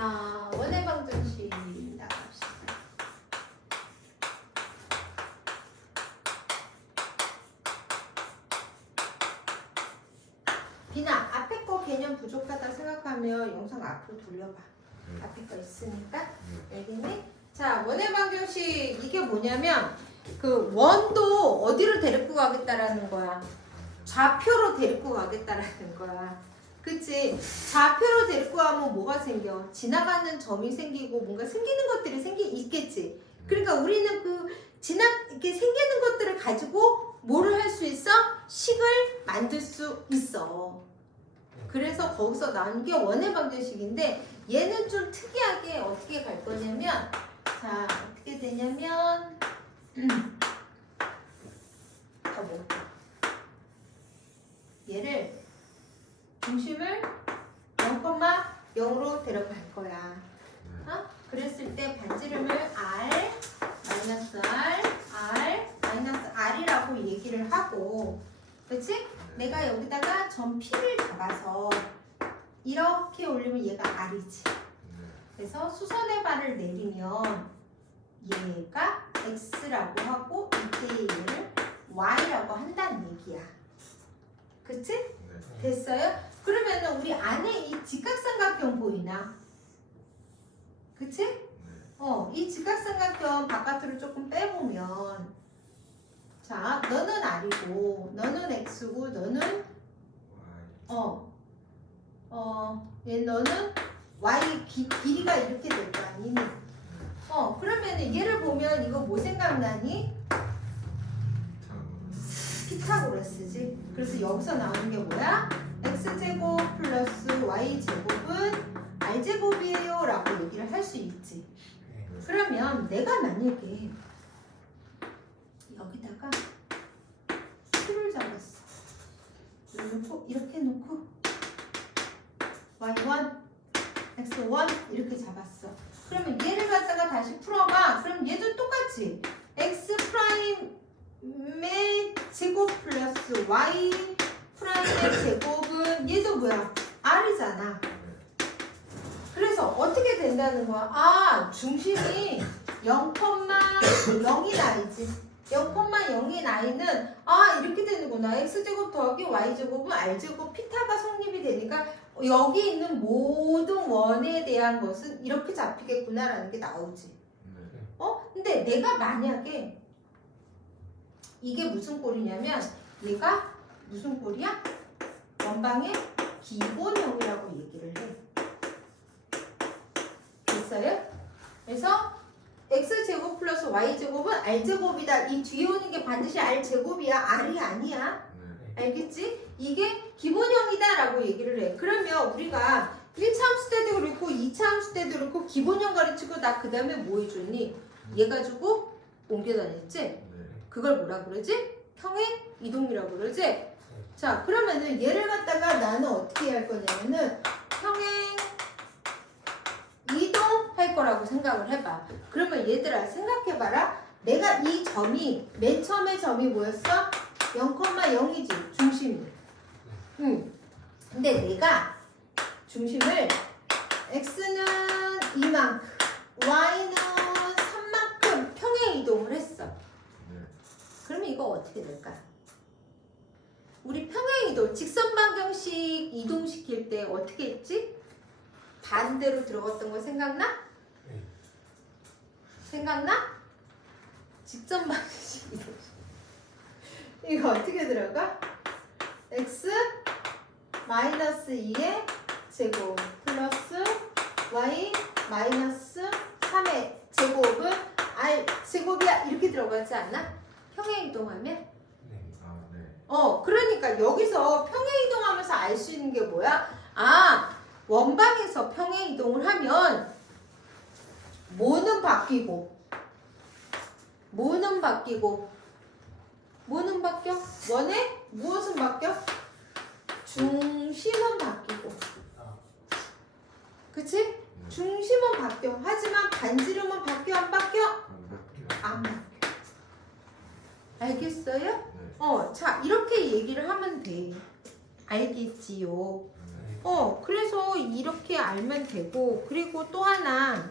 자, 원의 방정식 나갑시다. 비나 앞에 거 개념 부족하다 생각하면 영상 앞으로 돌려봐. 앞에 거 있으니까. 알겠니? 자, 원의 방정식 이게 뭐냐면 그 원도 어디로 데리고 가겠다라는 거야. 좌표로 데리고 가겠다라는 거야. 그치? 좌표로 데리고 가면 뭐가 생겨? 지나가는 점이 생기고 뭔가 생기는 것들이 있겠지. 그러니까 우리는 이렇게 생기는 것들을 가지고 뭐를 할 수 있어? 식을 만들 수 있어. 그래서 거기서 나온 게 원의 방정식인데 얘는 좀 특이하게 어떻게 갈 거냐면 자, 어떻게 되냐면 얘를 중심을 0,0으로 데려갈 거야. 그랬을 때 반지름을 R, R이라고 얘기를 하고, 그치? 내가 여기다가 점 P를 잡아서 이렇게 올리면 얘가 R이지. 그래서 수선의 발을 내리면 얘가 X라고 하고 이때 얘를 Y라고 한다는 얘기야. 그치? 됐어요? 그러면은 우리 안에 이 직각삼각형 보이나? 그치? 이 직각삼각형 바깥으로 조금 빼보면 자, 너는 R이고 너는 X고 너는 너는 Y 길이가 이렇게 될 거 아니니? 그러면은 얘를 보면 이거 뭐 생각나니? 피타고라스지. 그래서 여기서 나오는 게 뭐야? x제곱 플러스 y제곱은 r제곱이에요 라고 얘기를 할 수 있지. 그러면 내가 만약에 여기다가 수를 잡았어. 이렇게 놓고 y1, x1 이렇게 잡았어. 그러면 얘를 갖다가 다시 풀어봐. 그럼 얘도 똑같이 x 프라임의 제곱 플러스 y 프라임의 제곱은 얘도 뭐야? r이잖아. 그래서 어떻게 된다는 거야? 중심이 0,0인 i지. 0,0인 i는 이렇게 되는구나. x제곱 더하기 y제곱은 r제곱 피타가 성립이 되니까 여기 있는 모든 원에 대한 것은 이렇게 잡히겠구나라는 게 나오지. 근데 내가 만약에 이게 무슨 꼴이냐면 얘가 무슨 꼴이야? 원방의 기본형이라고 얘기를 해. 됐어요? 그래서 x제곱 플러스 y제곱은 r제곱이다. 이 뒤에 오는 게 반드시 r제곱이야. r이 아니야. 알겠지? 이게 기본형이다 라고 얘기를 해. 그러면 우리가 1차 함수 때도 그렇고 2차 함수 때도 그렇고 기본형 가르치고 나 그 다음에 뭐 해줬니? 얘 가지고 옮겨 다녔지? 그걸 뭐라 그러지? 평행 이동이라고 그러지? 자, 그러면은 얘를 갖다가 나는 어떻게 할 거냐면은 평행 이동 할 거라고 생각을 해봐. 그러면 얘들아 생각해봐라. 내가 이 점이 맨 처음에 점이 뭐였어? 0,0이지 중심이. 근데 내가 중심을 x는 이만큼, y는 3만큼 평행 이동을 했어. 그러면 이거 어떻게 될까? 우리 평행 이동, 직선 방정식 이동시킬 때 어떻게 했지? 반대로 들어갔던 거 생각나? 생각나? 직선 방정식 이동시킬. 이거 어떻게 들어가? x 마이너스 2의 제곱 플러스 y 마이너스 3의 제곱은 r 제곱이야. 이렇게 들어가지 않나? 평행 이동하면? 그러니까 여기서 평행 이동하면서 알 수 있는 게 뭐야? 원방에서 평행 이동을 하면 뭐는 바뀌고 뭐는 바뀌어? 원의 무엇은 바뀌어? 중심은 바뀌고. 그치? 중심은 바뀌어. 하지만 반지름은 바뀌어 안 바뀌어? 안 바뀌어. 알겠어요? 자, 이렇게 얘기를 하면 돼. 알겠지요? 그래서 이렇게 알면 되고, 그리고 또 하나,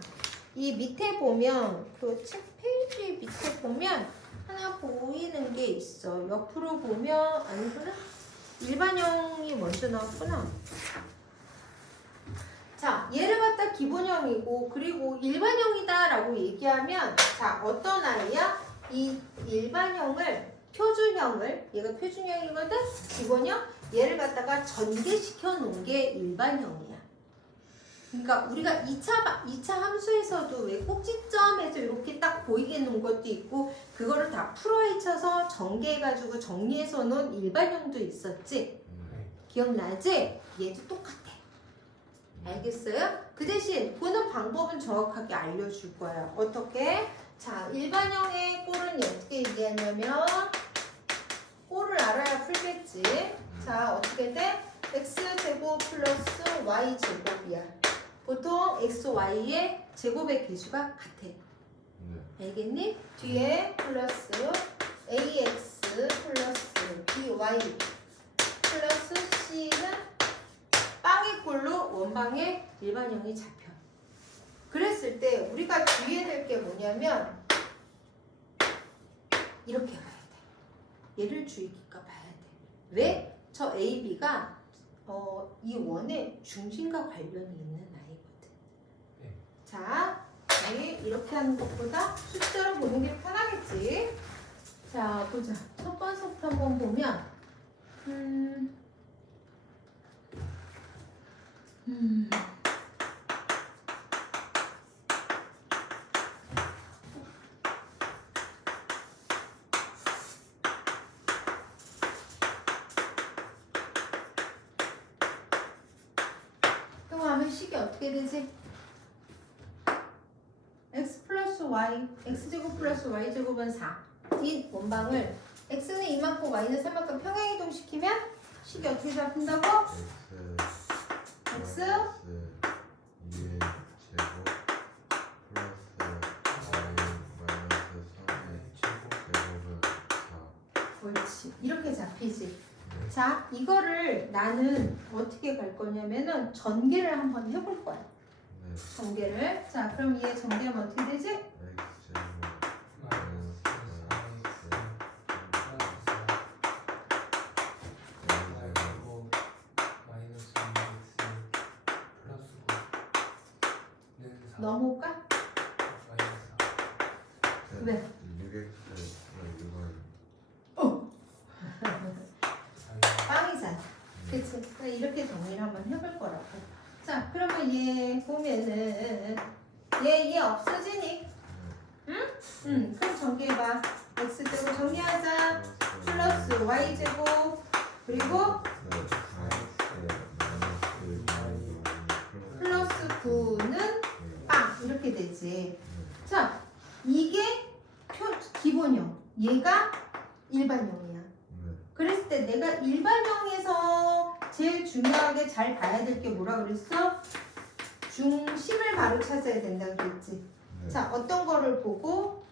이 밑에 보면, 그 책 페이지 밑에 보면, 하나 보이는 게 있어. 옆으로 보면, 아니구나? 일반형이 먼저 나왔구나. 자, 얘를 갖다 기본형이고, 그리고 일반형이다라고 얘기하면, 자, 어떤 아이야? 이 일반형을, 표준형을, 얘가 표준형이거든? 기본형? 얘를 갖다가 전개시켜 놓은 게 일반형이야. 그러니까 우리가 2차 함수에서도 왜 꼭지점에서 이렇게 딱 보이게 놓은 것도 있고, 그거를 다 풀어헤쳐서 전개해가지고 정리해서 놓은 일반형도 있었지? 기억나지? 얘도 똑같아. 알겠어요? 그 대신 보는 방법은 정확하게 알려줄 거야. 어떻게? 자, 일반형의 꼴은 어떻게 얘기하냐면, 꼴을 알아야 풀겠지. 자, 어떻게 돼? x제곱 플러스 y제곱이야. 보통 x, y의 제곱의 개수가 같아. 알겠니? 뒤에 플러스 ax 플러스 by 플러스 c는 빵의 꼴로 원방의 일반형이 잡혀. 그랬을 때 우리가 주의해야 될 게 뭐냐면, 이렇게 봐야 돼. 얘를 주의 깊게 봐야 돼. 왜? 저 A, B가 이 원의 중심과 관련이 있는 아이거든. 네. 자, 우리 이렇게 하는 것보다 숫자로 보는 게 편하겠지. 자, 보자. 첫 번째부터 한번 보면, 하면 식이 어떻게 되지? x 플러스 y, x제곱 플러스 y제곱은 4. 이 원방을 x는 이만큼 y는 3만큼 평행이동 시키면 식이 어떻게 잡힌다고? x 2의 제곱 플러스 y 마이너스 3의 제곱은 4. 옳지. 이렇게 잡히지. 자, 이거를 나는 어떻게 갈 거냐면은 전개를 한번 해볼 거야. 네. 전개를. 자, 그럼 얘 전개하면 어떻게 되지? x제곱 넘어올까? 왜? 6x 빵이잖아. 그치? 그래, 이렇게 정리를 한번 해볼 거라고. 자, 그러면 얘 보면은 얘 없어지니? 응? 그럼 전개해봐. x제곱 정리하자. 플러스 y제곱 그리고 플러스 9는 빵 이렇게 되지. 자, 이게 기본형, 얘가 일반형이야. 그랬을 때 내가 일반형에서 제일 중요하게 잘 봐야 될 게 뭐라 그랬어? 중심을 바로 찾아야 된다 그랬지. 자, 어떤 거를 보고?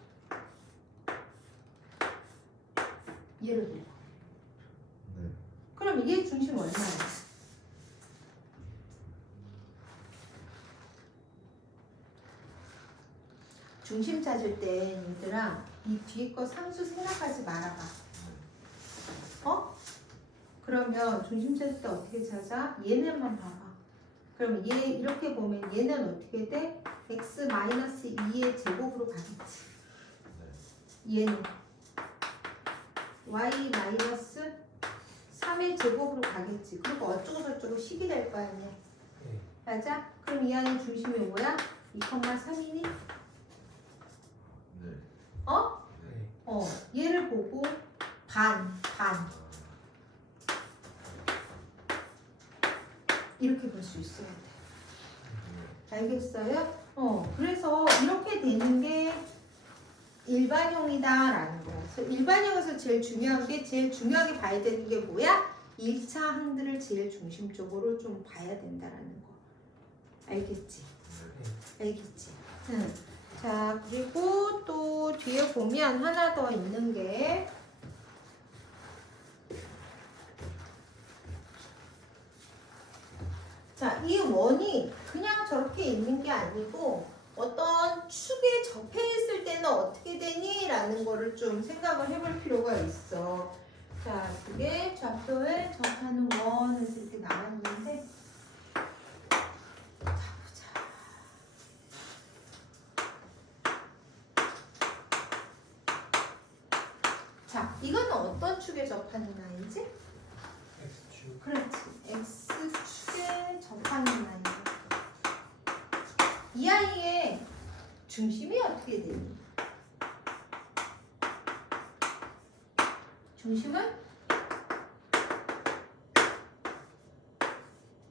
얘를 보고. 그럼 이게 중심 얼마야? 중심 찾을 때 얘들아, 이 뒤에 거 상수 생각하지 말아봐. 그러면 중심 찾을 때 어떻게 찾아? 얘네만 봐봐. 그럼 얘 이렇게 보면 얘는 어떻게 돼? x-2의 제곱으로 가겠지. 얘는 y-3의 제곱으로 가겠지. 그리고 어쩌고 저쩌고 식이 될 거 아니야. 맞아? 그럼 이 안의 중심이 뭐야? 2,3이니? 얘를 보고 반 이렇게 볼 수 있어야 돼. 알겠어요? 그래서 이렇게 되는 게 일반형이다라는 거야. 그래서 일반형에서 제일 중요하게 봐야 되는 게 뭐야? 1차 항들을 제일 중심적으로 좀 봐야 된다라는 거. 알겠지? 알겠지? 응. 자, 그리고 또 뒤에 보면 하나 더 있는 게 자, 이 원이 그냥 저렇게 있는 게 아니고 어떤 축에 접해 있을 때는 어떻게 되니? 라는 거를 좀 생각을 해볼 필요가 있어. 자, 그게 좌표에 접하는 원에서 이렇게 나왔는데 자, 보자. 자, 이거는 어떤 축에 접하는 라인이지? X축. 그렇지. X축에 접하는 라인이야. 이 아이의 중심이 어떻게 되니? 중심은?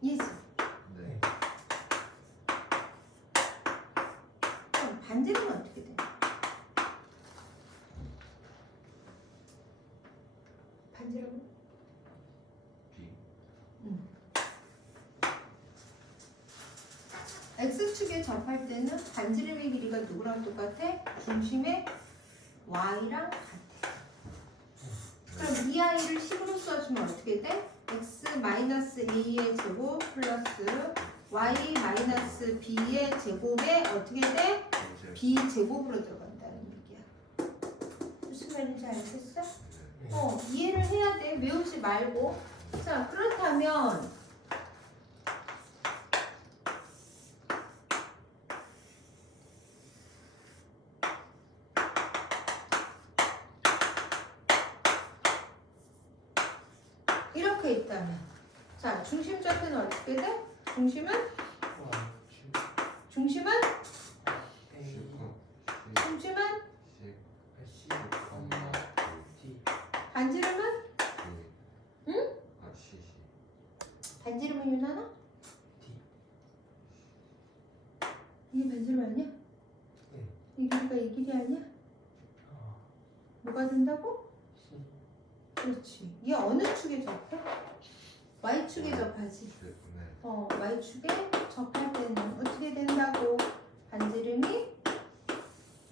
얘지. 네. 그럼 반지름은 어떻게 돼? 반지름은? B. X축에 접할 때는 반지름의 길이가 누구랑 똑같아? 중심의 Y랑 같아. 그럼 이 아이를 식으로 써주면 어떻게 돼? X-A의 제곱 플러스 Y-B의 제곱에 어떻게 돼? 이제 B 제곱으로 들어간다는 얘기야. 무슨 말인지 알겠어? 이해를 해야 돼. 외우지 말고. 자, 그렇다면 이렇게 있다면 자, 중심 좌표는 어떻게 돼? 중심은? Y축. 중심은? A. 중심은? C. D. 반지름은? 응? 아, C. 반지름은 유나나? D. 이게 반지름 아니야? 네. 이 길이가 이 길이 아니야? 뭐가 된다고? C. 그렇지. 얘 어느 축에 접해? Y축에 접하지. 네. Y축에 접할 때는 어떻게 된다고? 반지름이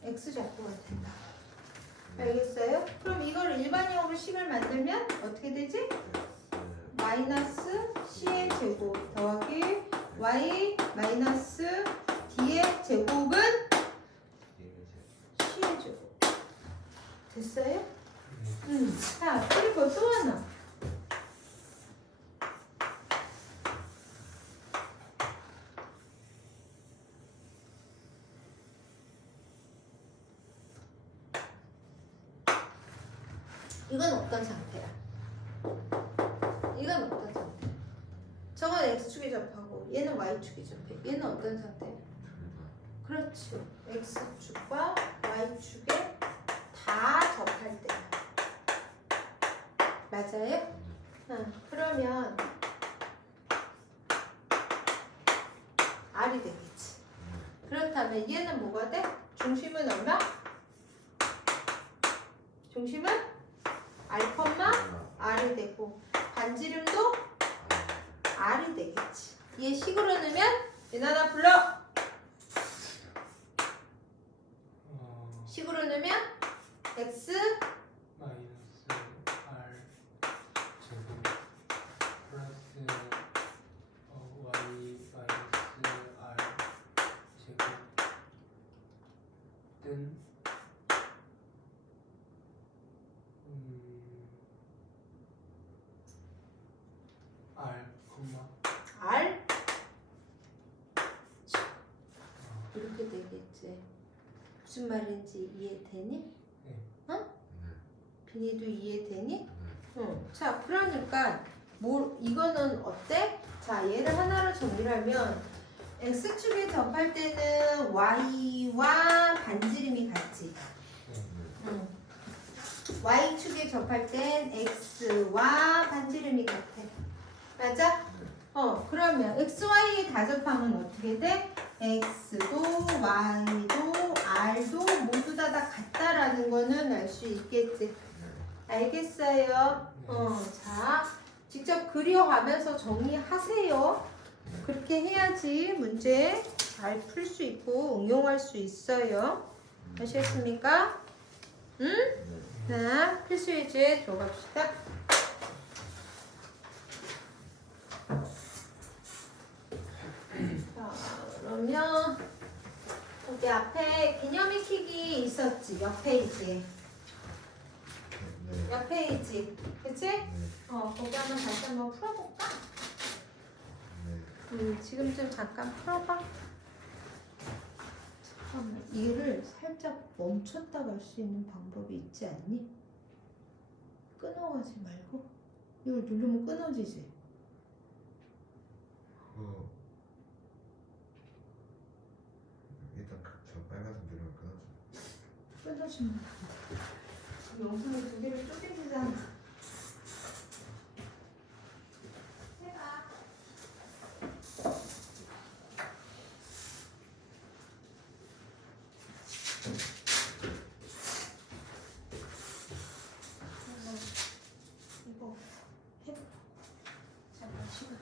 X좌표가 된다. 알겠어요? 그럼 이걸 일반형으로 식을 만들면 어떻게 되지? 마이너스 C의 제곱 더하기 Y 마이너스 D의 제곱은 C의 제곱. 됐어요? 자, 그리고 또 하나. 이건 어떤 상태야? 이건 어떤 상태야? 저건 X축에 접하고 얘는 Y축에 접해. 얘는 어떤 상태야? 그렇지. X축과 Y축에 다 접할 때. 맞아요? 그러면 R이 되겠지. 그렇다면 얘는 뭐가 돼? 중심은 얼마? 중심은 알콤마 R이 되고 반지름도 R이 되겠지. 얘 식으로 넣으면 유나나 불러. 식으로 넣으면 X 마이너스 R 제곱 플러스 Y 마이너스 R 제곱 등 R 콤마 R 이렇게 되겠지. 무슨 말인지 이해되니? 네. 어? 비니도 이해되니? 응. 자, 그러니까 이거는 어때? 자, 얘를 하나로 정리하면 X축에 접할 때는 Y와 반지름이 같지. 응. Y축에 접할 땐 X와 반지름이 같아. 맞아? 그러면 X, Y에 다 접하면 어떻게 돼? X도 Y도 R도 모두 다 같다라는 거는 알 수 있겠지. 알겠어요? 자, 직접 그려가면서 정리하세요. 그렇게 해야지 문제 잘 풀 수 있고 응용할 수 있어요. 아시겠습니까? 응? 자, 필수 예제 들어갑시다. 그러면 여기 앞에 개념 익히기 있었지? 옆 페이지에. 네. 옆 페이지. 그치? 네. 거기 한번 다시 한번 풀어볼까? 네. 지금쯤 잠깐 풀어봐. 잠깐만, 얘를 살짝 멈췄다 갈 수 있는 방법이 있지 않니? 끊어가지 말고. 이걸 누르면 끊어지지. 일단 저 빨간색 누르면 끊어져. 끊어지면 영상이 두 개를 쪼개지잖아. 해봐. 이거 해봐. 잠깐 시간.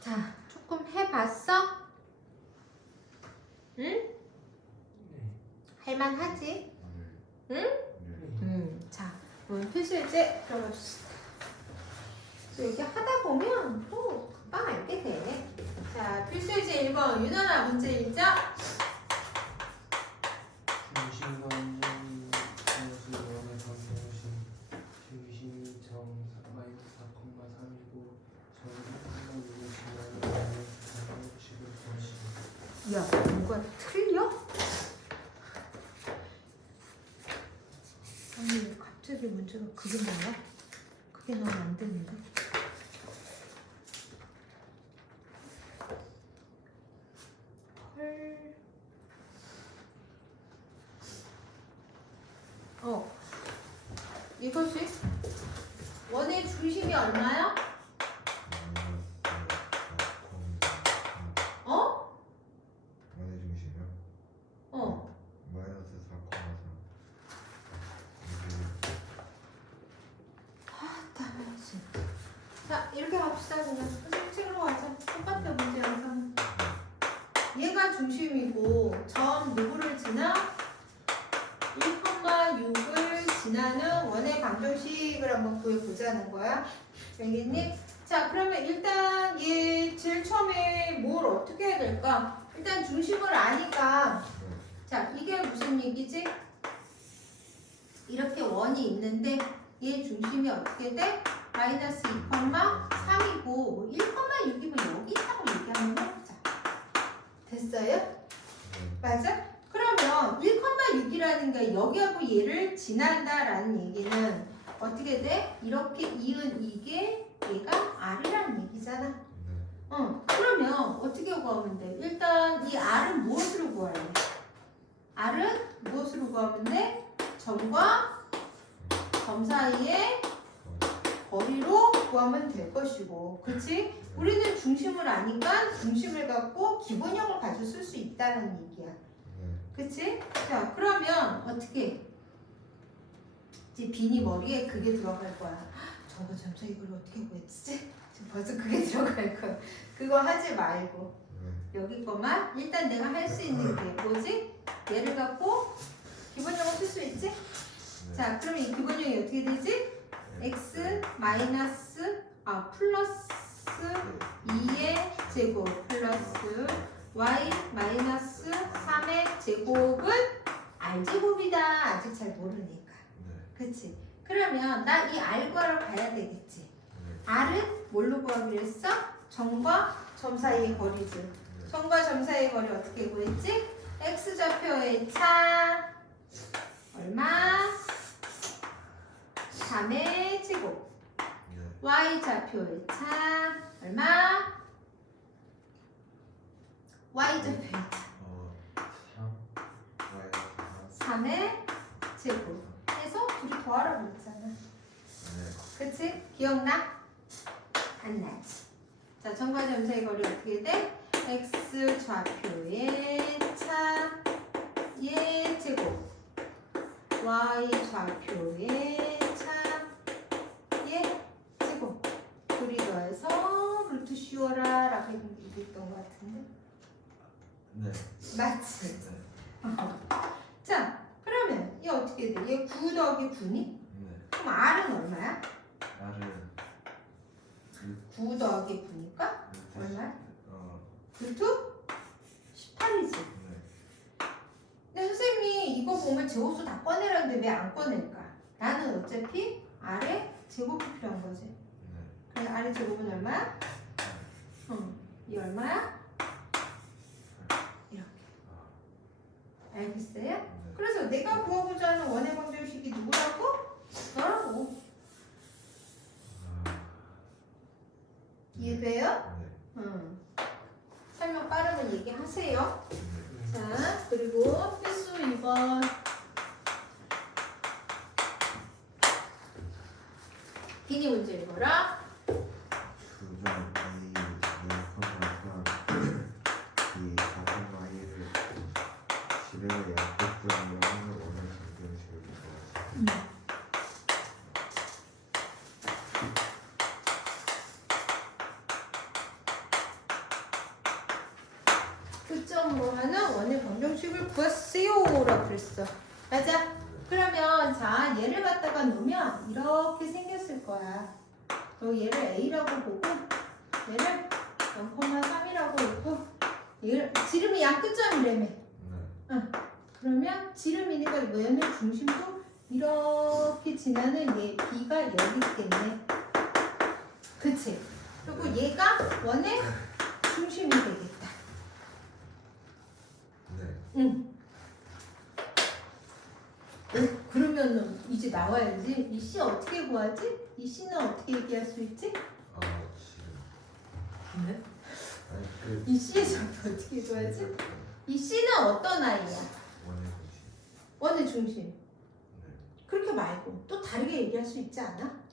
자, 조금 해봤어? 응? 네. 할만하지? 응? 네. 자, 오늘 필수일제 들어갑시다. 또 이렇게 하다 보면 또 금방 알게 돼. 자, 필수일제 1번 유나나 문제 읽자. 중심 관점 원의 방정식 중심이 정 마이너스 4,3이고 정이 3,650을 야, 뭐가 틀려? 갑자기 문제가 그게 나와? 그게 너무 안 되는데. 헐. 이것이 원의 중심이 얼마야? 어? 원의 중심이요? 어. 마이너스 4,3. 자, 이렇게 합시다. 그냥 책으로 가자. 똑같아 문제 영상. 얘가 중심이고 점 누구를 지나? 1,6을 지나는 원의 방정식을 한번 구해보자는 거야. 알겠니? 자, 그러면 일단 얘 제일 처음에 뭘 어떻게 해야 될까? 일단 중심을 아니까. 자, 이게 무슨 얘기지? 이렇게 원이 있는데 얘 중심이 어떻게 돼? 마이너스 2,3이고 뭐 1,6이면 여기 있다고 얘기하면 해보자. 됐어요? 맞아? 그러면 1,6이라는 게 여기하고 얘를 지난다라는 얘기는 어떻게 돼? 이렇게 이은 이게 얘가 R이라는 얘기잖아. 그러면 어떻게 구하면 돼? 일단 이 R은 무엇으로 구할래? R은 무엇으로 구하면 돼? 점과 점 사이의 거리로 구하면 될 것이고, 그치? 우리는 중심을 아니까 중심을 갖고 기본형을 가지고 쓸 수 있다는 얘기야. 그치? 자, 그러면 어떻게? 이제 비니 머리에 그게 들어갈 거야. 저거 점차 이걸 어떻게 구했지? 지금 벌써 그게 들어갈 거야. 그거 하지 말고 여기 거만 일단 내가 할 수 있는 게 뭐지? 얘를 갖고 기본형을 쓸 수 있지? 자, 그러면 이 기본형이 어떻게 되지? x 마이너스 플러스 2의 제곱 플러스 y 마이너스 3의 제곱은 r제곱이다. 아직 잘 모르니까. 그치? 그러면 나 이 r 구하러 가야 되겠지. r은 뭘로 구하기로 했어? 점과 점 사이의 거리지. 점과 점 사이의 거리 어떻게 구했지? x좌표의 차 얼마? 3의 제곱. y좌표의 차 얼마? y좌표의 차 3의 제곱 해서 둘이 더하라 그랬잖아. 그치? 기억나? 안 나지. 자, 점과 점 사이 거리 어떻게 돼? x좌표의 차의 제곱 y좌표의 차의 제곱 둘이 더해서 루트 씌워라 라고 얘기했던 것 같은데. 네. 맞지? 자, 그러면 얘 어떻게 돼? 얘 9 더하기 9니? 네. 그럼 R은 얼마야? R은 9 더하기 9니까 얼마야? 루트 18이지. 네. 근데 선생님이 이거 보면 제곱수 다 꺼내라는데 왜 안 꺼낼까? 나는 어차피 R의 제곱이 필요한 거지. 네. 그래서 R의 제곱은 얼마야? 이 얼마야? 이렇게. 알겠어요? 네. 그래서 내가 구하고자 하는 원의 방정식이 누구라고? 너라고. 이해돼요? 네. 설명 빠르면 얘기하세요. 네. 자, 그리고 필수 2번. 비니 문제 읽어라. 조정 i 이 가상 i를 집에 약속점으로 하는 원의 방정식을 구하라. 교점으로 하는 원의 방정식을 구하세요라고 그랬어. 맞아? 그러면 자, 얘를 갖다가 놓으면 이렇게 생겼을 거야. 너 얘를 A라고 보고 얘를 0,3이라고 읽고 얘를 지름이 양끝점이라며. 네. 그러면 지름이니까 뭐냐면 중심도 이렇게 지나는 얘 B가 여기 있겠네. 그치? 그리고 얘가 원의 중심이 되겠다. 네. 응. 그러면 이제 나와야지. 이 C 어떻게 구하지? 이 C는 어떻게 얘기할 수 있지? 아 지금 네? 아니 그 이 C의 좌표 어떻게 구하지? 이 C는 어떤 아이야? 원의 중심. 원의 중심. 네. 그렇게 말고 또 다르게 얘기할 수 있지 않아?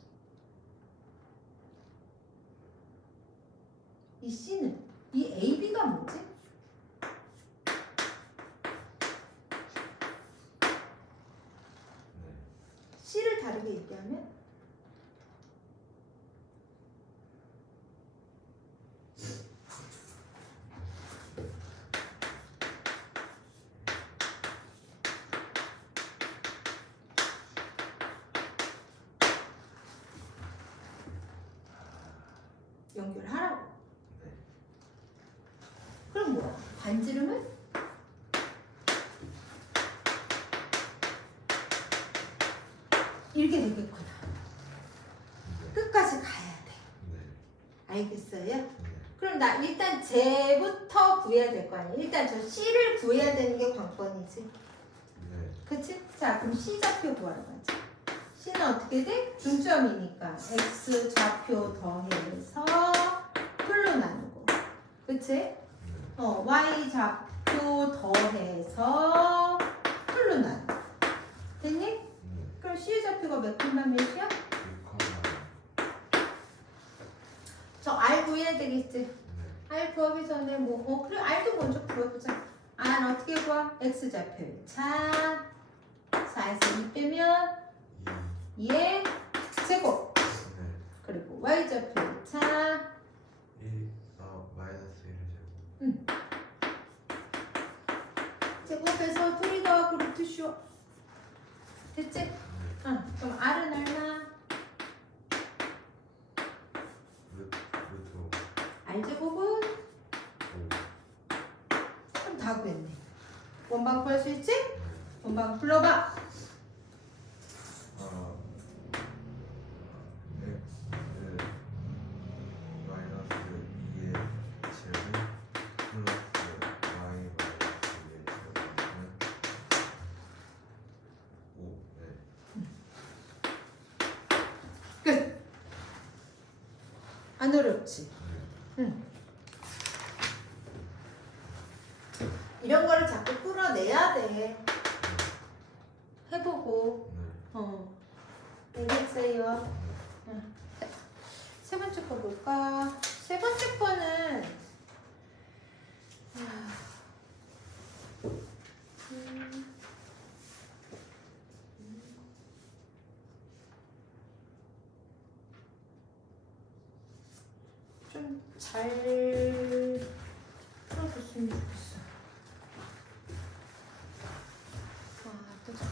이 C는 이 AB가 뭐지? 네. C를 다르게 얘기하면 연결하라고. 네. 그럼 뭐야? 반지름은? 이렇게 되겠구나. 네. 끝까지 가야 돼. 네. 알겠어요? 네. 그럼 나 일단 쟤부터 구해야 될 거 아니야? 일단 저 C를 구해야 되는 게 관건이지. 네. 그치? 자, 그럼 C 좌표 구하러 가자. C는 어떻게 돼? 중점이니까 X 좌표 더해서 풀로 나누고. 그치? 네. Y 좌표 더해서 풀로 나누고. 됐니? 네. 그럼 C의 좌표가 몇 콤마 몇이야? 6,000원. 저 R 구해야 되겠지? 네. R 구하기 전에 뭐, 그래, R도 먼저 구해보자. R 어떻게 구하? X 좌표 1차. 4에서 2 빼면 2의 제곱. 네. 그리고 Y 좌표 1차. 1, 마이너스 1을 제곱. 제곱해서 둘이 더하고 루트 쇼. 됐지? 네. 응. 그럼 R은 얼마? 루트 R 제곱은? 5. 그럼 다 구했네. 원방 구할 수 있지? 네. 원방 불러봐. X 마이너스 2의 제곱 플러스 Y 마이너스 2의 제곱은 5. 네. 끝. 안 어렵지? 네. 응. 이런 거를 자꾸 풀어내야 돼. 해보고. 네. 알겠어요. 세 번째 거 볼까? 세 번째 거는 좀 잘 풀어줬으면 좋겠어. 보자.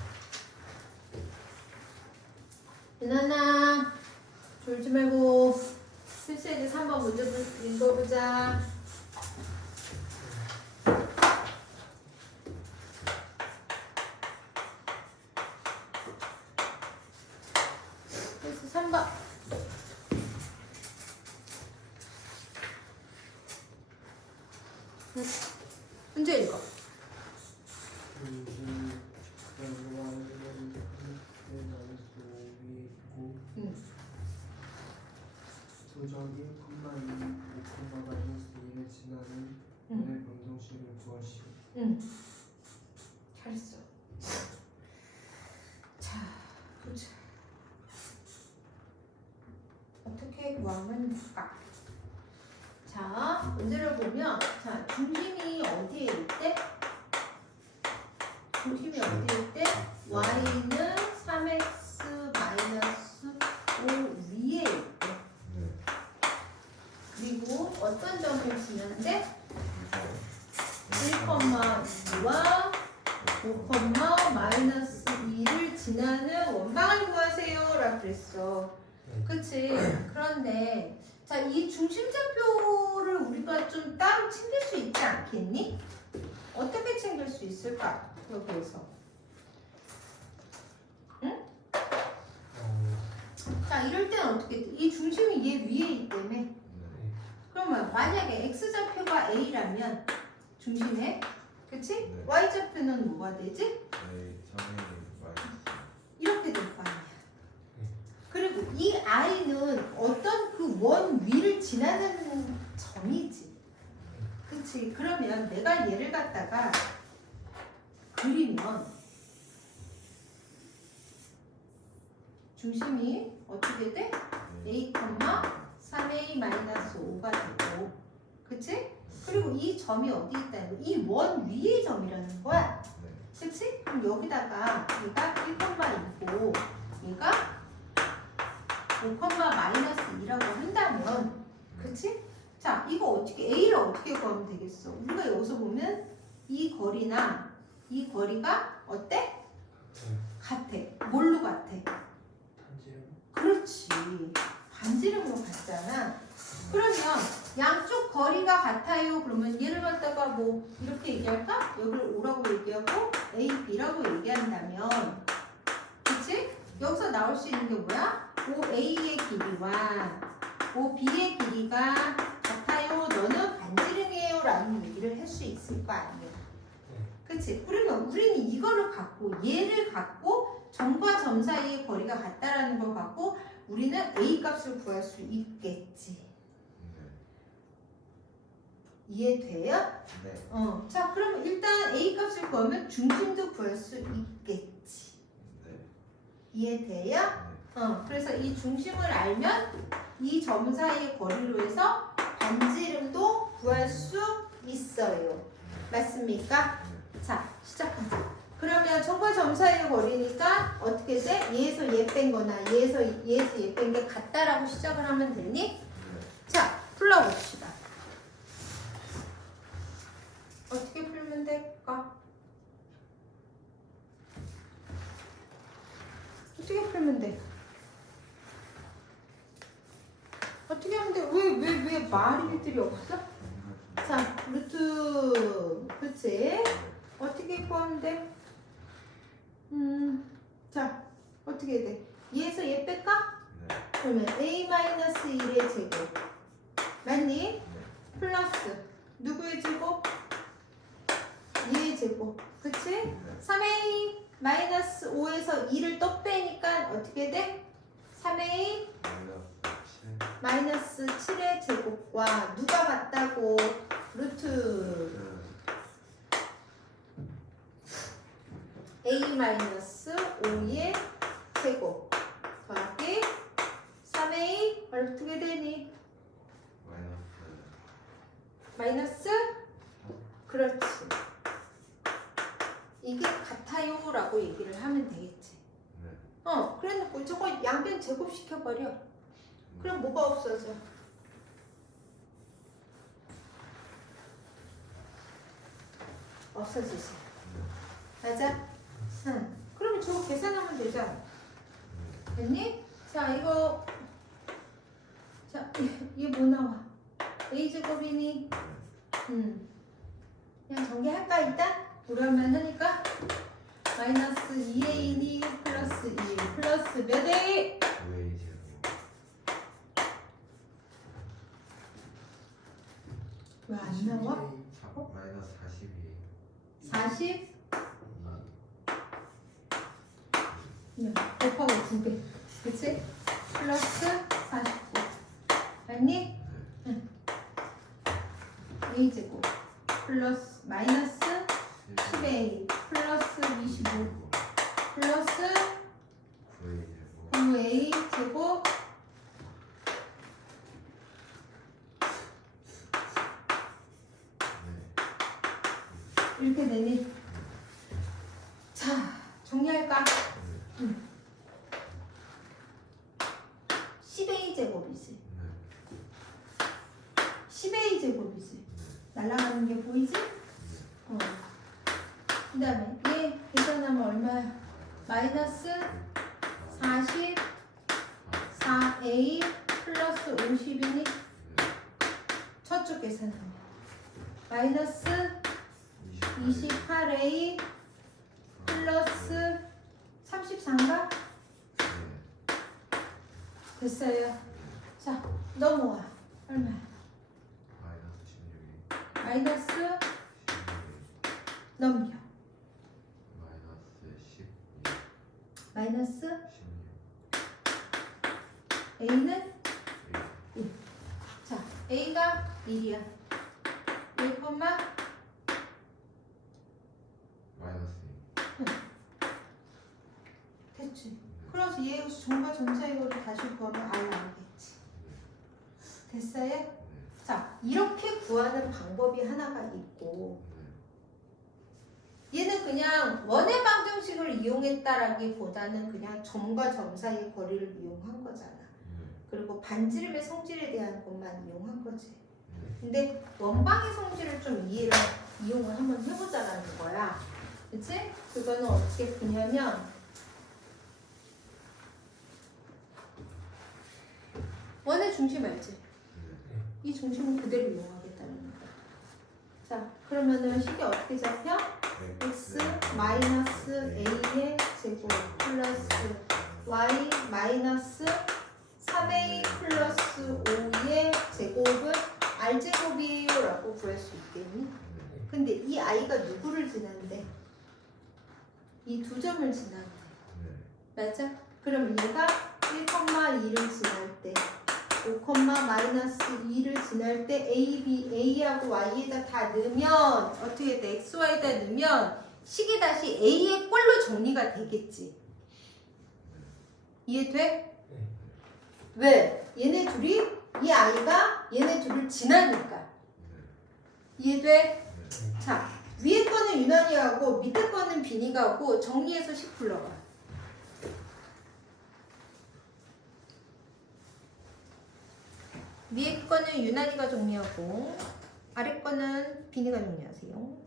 유나나 졸지 말고 필수에게 3번 문제 읽어보자. 필수 3번. 문제 읽어. 도적 1,2, 5, 마이너스 2를 지나는 원의 방정식을 구하시오. 응. 잘했어. 자, 보자. 어떻게 구하면 될까? 자, 문제를 보면, 자, 중심이 어디에 있대? 중심이 어디에 있대? y는 3x 마이너스 5 위에 있대. 네. 그리고 어떤 점을 지는데? 이거 1,2와 5, 마이너스 2를 지나는 원방을 구하세요 라고 그랬어. 그치? 그런데 자, 이 중심좌표를 우리가 좀 따로 챙길 수 있지 않겠니? 어떻게 챙길 수 있을까? 여기에서. 응? 자, 이럴 때는 어떻게 돼? 이 중심이 얘 위에 있기 때문에 네. 그러면 만약에 x좌표가 a라면 중심에 그치? 네. y좌표는 뭐가 되지? A 3A 마이너스 이 i는 어떤 그 원 위를 지나는 점이지. 그치? 그러면 내가 얘를 갖다가 그리면 중심이 어떻게 돼? a, 3a-5가 되고, 그치? 그리고 이 점이 어디 있다는 거야? 이 원 위의 점이라는 거야. 그치? 그럼 여기다가 얘가 1,2고 얘가 5,-2라고 한다면, 그치? 자, 이거 어떻게 A를 어떻게 구하면 되겠어? 우리가 여기서 보면 이 거리나 이 거리가 어때? 같아. 뭘로 같아? 단지름. 그렇지. 반지름으로 같잖아. 그러면 양쪽 거리가 같아요. 그러면 얘를 갖다가 뭐 이렇게 얘기할까? 여기를 O라고 얘기하고 A, B라고 얘기한다면, 그치? 여기서 나올 수 있는 게 뭐야? OA의 길이와 OB의 길이가 같아요. 너는 반지름이에요. 라는 얘기를 할 수 있을 거 아니에요. 그치? 그러면 우리는 이거를 갖고 얘를 갖고 점과 점 사이의 거리가 같다라는 걸 갖고 우리는 A 값을 구할 수 있겠지. 이해돼요? 네. 자, 그러면 일단 A 값을 구하면 중심도 구할 수 있겠지. 네. 이해돼요? 그래서 이 중심을 알면 이 점 사이의 거리로 해서 반지름도 구할 수 있어요. 맞습니까? 자, 시작하자. 그러면 점과 점 사이의 거리니까 어떻게 돼? 얘에서 얘 뺀 거나 얘에서 얘 뺀 게 같다라고 시작을 하면 되니? 자, 풀어봅시다. 어떻게 풀면 될까? 어떻게 풀면 돼? 어떻게 하면 돼? 왜 말들이 없어? 자, 루트, 그치? 어떻게 구하면 돼? 자, 어떻게 돼? 얘에서 얘 뺄까? 그러면 a-1의 제곱 맞니? 플러스 누구의 제곱? 2의 제곱, 그치? 3a-5에서 2를 또 빼니까 어떻게 돼? 3a 마이너스 7의 제곱과 누가 같다고? 루트 a-5의 제곱 더하기 3a 어떻게 되니? 마이너스? 그렇지. 이게 같아요 라고 얘기를 하면 되겠지. 그래놓고 저거 양변 제곱시켜버려. 그럼 뭐가 없어져? 없어지지. 맞아? 응. 그러면 저거 계산하면 되잖아. 됐니? 자, 이거. 자, 얘 뭐 나와? a제곱이니? 그냥 전개할까, 일단? 그러면 하니까? 마이너스 2a니 플러스 2 플러스 몇 a? 왜 안 나와? 마이너스 42. 40? 네, 곱하고 2배. 그치? 플러스 49. 맞니? 응. a제곱 플러스 마이너스 10a 플러스 25 플러스 9a 제곱 이렇게 되니? 자, 정리할까? 10a 제곱이지. 10a 제곱이지. 날아가는 게 보이지? 그 다음에 얘 계산하면 얼마야? 마이너스 44a 플러스 50이니? 저쪽 계산하면 마이너스 28a 플러스 34인가? 됐어요. 자, 넘어와. 얼마야? 마이너스 넘겨. 마이너스 A는 1. 자, A가 1이야. 1, 마이너스 됐지. 그래서 얘의 정과 전사이거를 다시 구하면 R 나오겠지. 됐어요? 자, 이렇게 구하는 방법이 하나가 있고 얘는 그냥 원의 방정식을 이용했다라기보다는 그냥 점과 점 사이의 거리를 이용한 거잖아. 그리고 반지름의 성질에 대한 것만 이용한 거지. 근데 원방의 성질을 좀 이용을 한번 해보자라는 거야. 그치? 그거는 어떻게 푸냐면 원의 중심 알지? 이 중심은 그대로 이용하겠다는 거야. 자, 그러면은 식이 어떻게 잡혀? x 마이너스 a의 제곱 플러스 y 마이너스 3a 플러스 5의 제곱은 r제곱이에요 라고 구할 수 있겠니? 근데 이 i가 누구를 지나는데? 이 두 점을 지나는데 맞아? 그럼 얘가 1,2를 지날 때 5, 마이너스 2를 지날 때 a하고 y에다 다 넣으면 어떻게 돼? x, y에다 넣으면 식이 다시 a의 꼴로 정리가 되겠지. 이해돼? 왜? 얘네 둘이 이 i가 얘네 둘을 지나니까. 이해돼? 자, 위에 거는 유난히 하고 밑에 거는 비니가 하고 정리해서 식 불러봐. 위에 거는 유난히가 정리하고 아래 거는 비니가 정리하세요.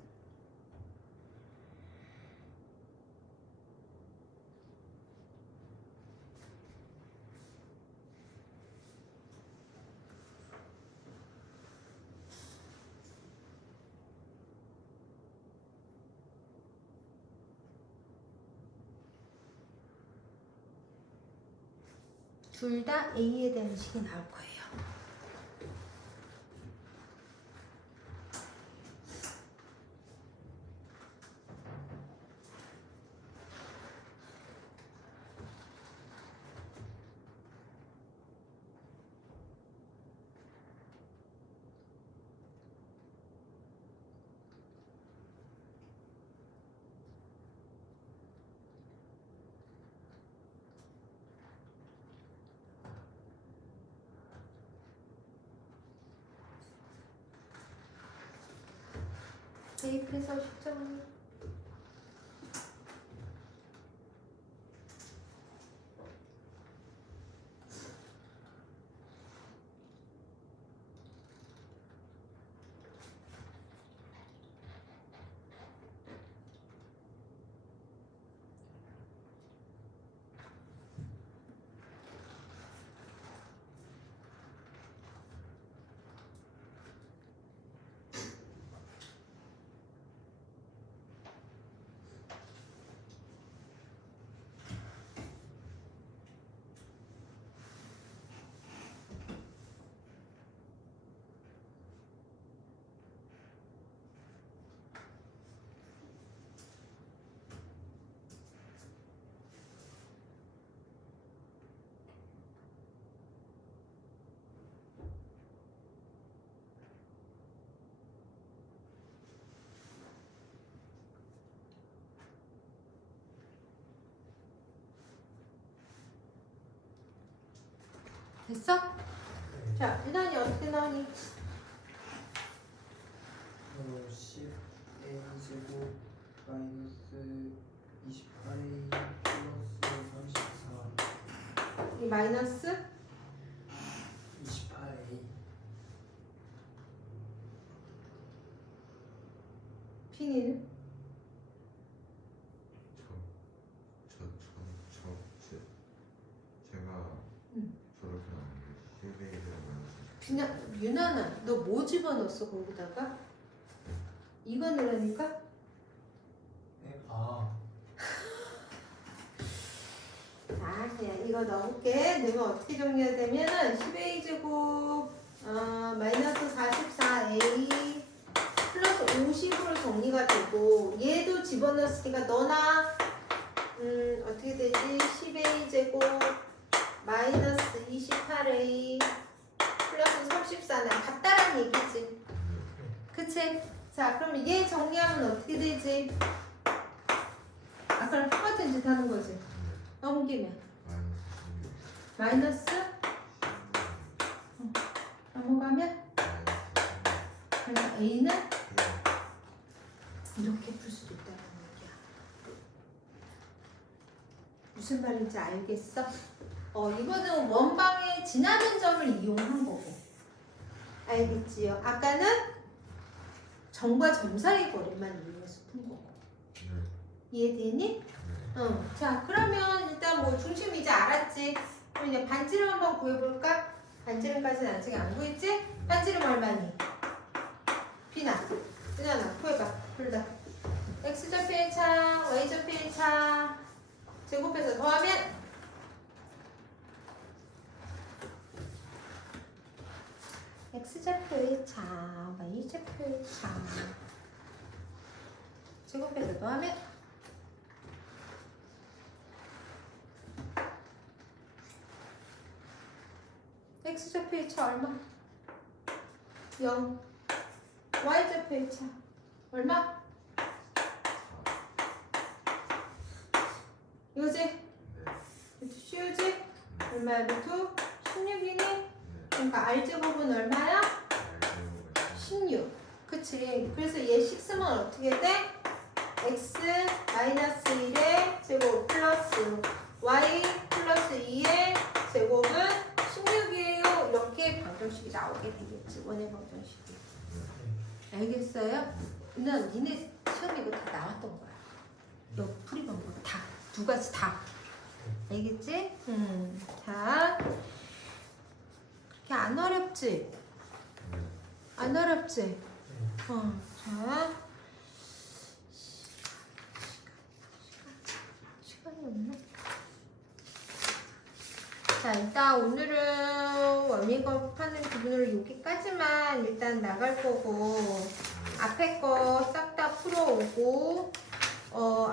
둘 다 A에 대한 식이 나올 거예요. 대입해서 식정. 됐어? 자, 유난히 어떻게 나오니? 10a 제곱 마이너스 28a 플러스 34 이 마이너스 28a 핀이는? 제가 저렇게 나오는데 11A라고 그냥 유난아, 너 뭐 집어넣었어 거기다가? 이거 넣으라니까? 아 자, 그냥 이거 넣을게. 넣으면 어떻게 정리가 되면은 10a 제곱 마이너스 44a 플러스 50으로 정리가 되고 얘도 집어넣었으니까 너나 어떻게 되지? 10a 제곱 마이너스 28 28A 플러스 34는 같다란 얘기지. 그치? 자, 그럼 이게 정리하면 어떻게 되지? 아까랑 똑같은 짓 하는 거지. 넘기면 마이너스 넘어가면 그럼 A는 이렇게 풀 수도 있다는 얘기야. 무슨 말인지 알겠어? 이거는 원방에 지나는 점을 이용한 거고. 알겠지요? 아까는 점과 점 사이 거리만 이용해서 푼 거고. 이해되니? 응. 자, 그러면 일단 뭐 중심 이제 알았지? 그럼 이제 반지름 한번 구해볼까? 반지름까지는 아직 안 구했지? 반지름 얼마니? 비나, 쓰잖아. 구해봐. 둘 다. x좌표의 차, y좌표의 차 제곱해서 더하면 x좌표의 차, y좌표의 차 제곱해서 더하면 x좌표의 차 얼마? 0. y좌표의 차 얼마? 이거지? 루트 쉬우지? 얼마야 루트? 16이네? 그러니까 r제곱은 얼마야? 16. 그치? 그래서 얘 식 쓰면 어떻게 돼? x 마이너스 1의 제곱 플러스 y 플러스 2의 제곱은 16이에요. 이렇게 방정식이 나오게 되겠지. 원의 방정식이. 알겠어요? 니네 시험에 이거 다 나왔던 거야. 요 풀이 방법 다. 두 가지 다. 알겠지? 자. 그렇게 안 어렵지? 안 어렵지? 자. 시간이 없네. 자, 일단 오늘은 워밍업 하는 부분으로 여기까지만 일단 나갈 거고, 앞에 거 싹 다 풀어오고,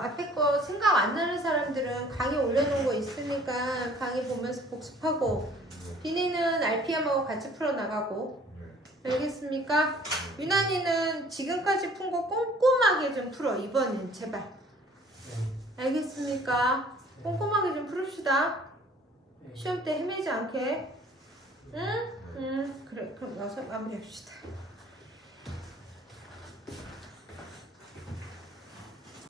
앞에 거 생각 안 나는 사람들은 강의 올려놓은 거 있으니까 강의 보면서 복습하고, 비니는 RPM하고 같이 풀어나가고, 알겠습니까? 유난이는 지금까지 푼 거 꼼꼼하게 좀 풀어, 이번엔 제발. 알겠습니까? 꼼꼼하게 좀 풀읍시다. 시험 때 헤매지 않게. 응? 그래. 그럼 여기서 마무리합시다.